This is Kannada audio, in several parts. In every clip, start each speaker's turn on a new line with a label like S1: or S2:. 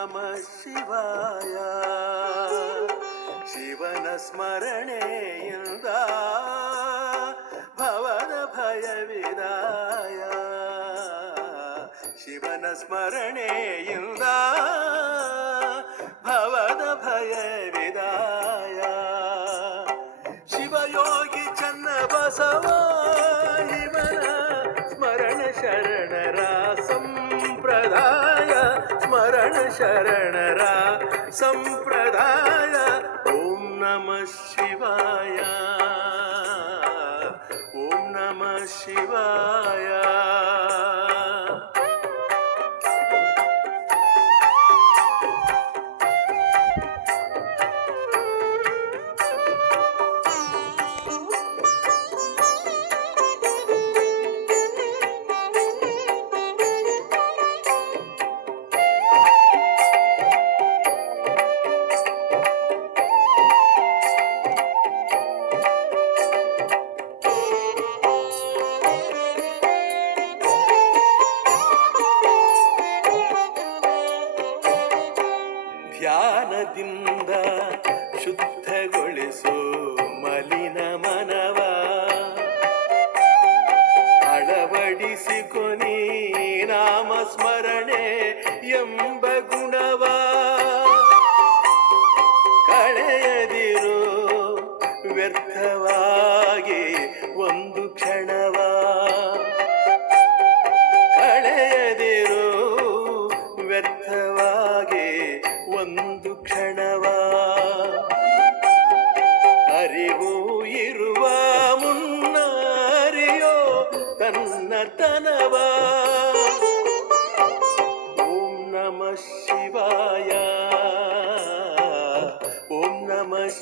S1: നമ ശിവായ ശിവന ഭവന ഭയവിദായ ശിവന ഭവന ഭയവിദായ ശിവയോഗി ചന്ന ബസവ ಶರಣರ ಸಂಪ್ರದಾಯ ಓಂ ನಮ ಶಿವಾಯ ಓಂ ನಮ ಶಿವಾಯ ಧ್ಯಾನದಿಂದ ಶುದ್ಧಗೊಳಿಸು ಮಲಿನ ಮನವ. ಅಳವಡಿಸಿಕೊನಿ ನಾಮ ಸ್ಮರಣೆ ಎಂಬ ಗುಣವ. ಕಳೆಯದಿರು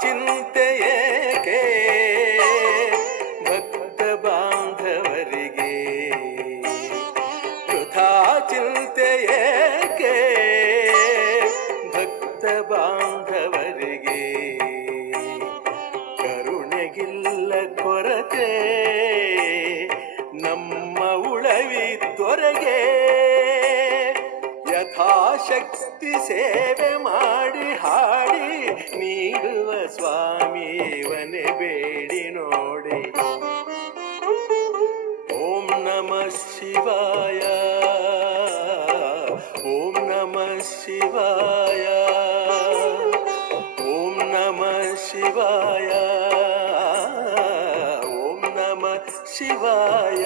S1: ಶಿವಾಯ ಏಕೆ? ಭಕ್ತ ಬಾಂಧವರಿಗೆ ವೃಥಾ ಏಕೆ? ಭಕ್ತ ಬಾಂಧವರಿಗೆ ಕರುಣೆಗಿಲ್ಲ ಕೊರತೆ, ನಮ್ಮ ಉಳವಿ ತೊರೆಗೆ ಯಥಾಶಕ್ತಿ ಸೇವೆ ಮಾಡಿ ಹಾಡಿ ನೀಡುವ ಸ್ವಾಮಿವನೆ ಬೇಡಿ ನೋಡಿ ಓಂ ನಮ ಶಿವಾಯ ಓಂ ನಮ ಶಿವಾಯ ಓಂ ನಮ ಶಿವಾಯ ಓಂ ನಮ ಶಿವಾಯ